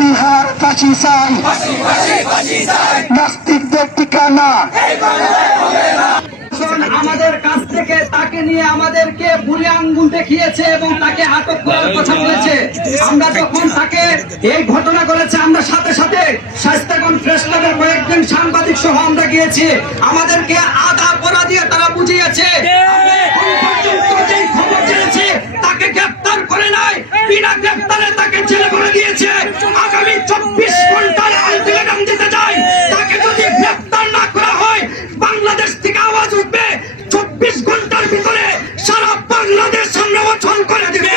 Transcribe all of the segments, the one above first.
বিহার ফাঁসি চাই, নাস্তিকদের ঠিকানা। আমাদের কাছ থেকে তাকে নিয়ে আমাদেরকে বুড়ি আঙ্গুল দেখিয়েছে এবং তাকে আটক করার কথা বলেছে। আমরা যখন তাকে এই ঘটনা করেছে, আমরা সাথে সাথে স্বাস্থ্যগণ প্রেস ক্লাবের কয়েকজন সাংবাদিক সহ আমরা গিয়েছি। আমাদেরকে আধা পড়া দিয়ে তারা বুঝিয়েছে। এখন পর্যন্ত যেই খবর জেনেছি তাকে গ্রেফতার করে নাই, বিনা গ্রেফতারে তাকে জেলে করে দিয়েছে। আগামী 24 ঘন্টায় আলটিমেটাম দিতে চাই, তাকে যদি গ্রেফতার না করা হয় বাংলাদেশ থেকে আওয়াজ উঠবে 24 ঘন্টার ভিতরে সারা বাংলাদেশ আমরা অচল করে দিবে।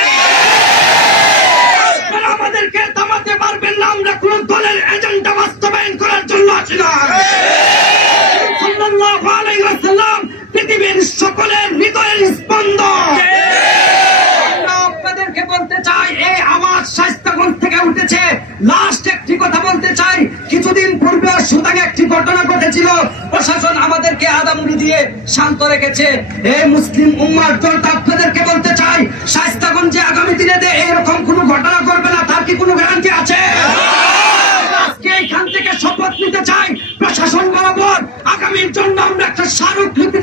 আপনারা আমাদেরকে থামাতে পারবেন না, আমরা কোন দলের এজেন্ডা বাস্তবায়ন করার জন্য আছি না। সাল্লাল্লাহু আলাইহি ওয়াসাল্লাম পৃথিবীর সকলের হৃদয়ের স্পন্দন। আমরা আপনাদেরকে বলতে চাই, এই আওয়াজ শায়েস্তাগঞ্জ থেকে উঠেছে। লাস্ট একটি কথা বলতে চাই, কিছুদিন পূর্বে সুতাঙে একটি ঘটনা ঘটেছিল। প্রশাসন আমাদেরকে আদামুড়ি দিয়ে শান্ত রেখেছে। এই মুসলিম উম্মার জনতা আপনাদেরকে বলতে চাই, শায়েস্তাগঞ্জে আগামী দিনে এরকম কোনো ঘটনা করবে না, তার কি কোনো গ্যারান্টি আছে? আজকে এখান থেকে শপথ নিতে চাই, প্রশাসন বরাবর আগামীর জন্য আমরা একটা স্মারকলিপি